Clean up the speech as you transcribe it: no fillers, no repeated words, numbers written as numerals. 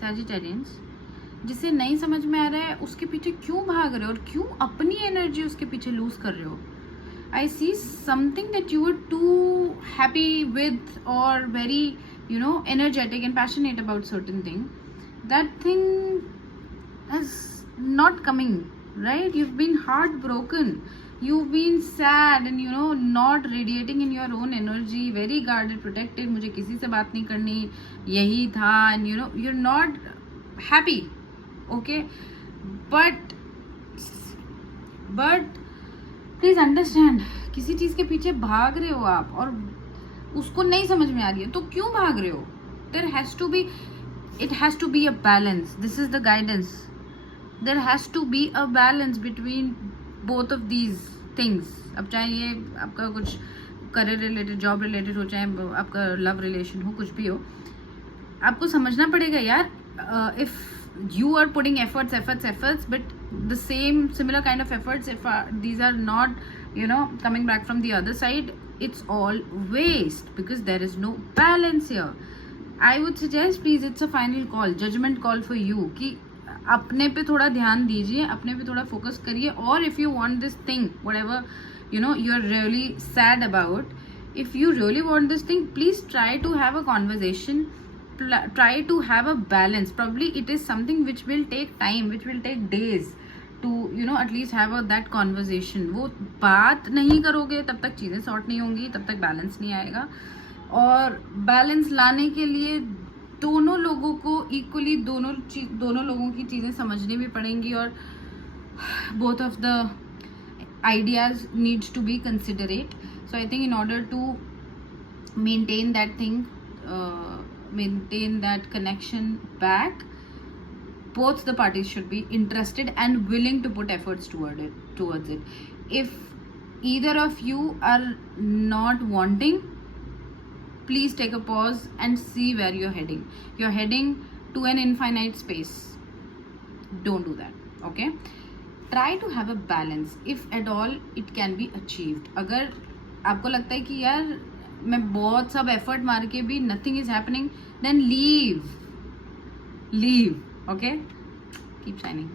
Sagittarians, जिसे नहीं समझ में आ रहा है उसके पीछे क्यों भाग रहे हो और क्यों अपनी एनर्जी उसके पीछे लूज कर रहे हो. I see something that you were too happy with or very, energetic and passionate about certain thing. That thing is not coming, right? You've been heartbroken. You've been sad and, not radiating in your own energy, very guarded, protected. मुझे किसी से बात नहीं करनी, यही था, and, you're not happy, okay? But please understand, किसी चीज के पीछे भाग रहे हो आप और उसको नहीं समझ में आ रही है तो क्यों भाग रहे हो. There has to be, it has to be a balance. This is the guidance. There has to be a balance between both of these things. अब चाहे ये आपका कुछ करियर रिलेटेड, जॉब रिलेटेड हो, चाहे आपका लव रिलेशन हो, कुछ भी हो, आपको समझना पड़ेगा यार. If you are putting efforts, but the similar kind of efforts, if these are not coming back from the other side, it's all waste because there is no balance here. I would suggest, please, it's a final call, judgment call for you, कि अपने पे थोड़ा ध्यान दीजिए, अपने पे थोड़ा focus करिए. और if you want this thing, whatever you're really sad about, if you really want this thing, please try to have a conversation. Try to have a balance. Probably it is something which will take time, which will take days to at least have that conversation. वो बात नहीं करोगे तब तक चीज़ें sort नहीं होंगी, तब तक बैलेंस नहीं आएगा. और बैलेंस लाने के लिए दोनों लोगों को इक्वली दोनों लोगों की चीज़ें समझनी भी पड़ेंगी और both of the ideas needs to be considerate. So I think in order to maintain that thing, maintain that connection back, both the parties should be interested and willing to put efforts towards it. If either of you are not wanting, please take a pause and see where you're heading. You're heading to an infinite space. Don't do that, okay? Try to have a balance if at all it can be achieved. अगर आपको लगता है कि यार मैं बहुत सब effort मार के भी nothing is happening, then leave, okay? Keep shining.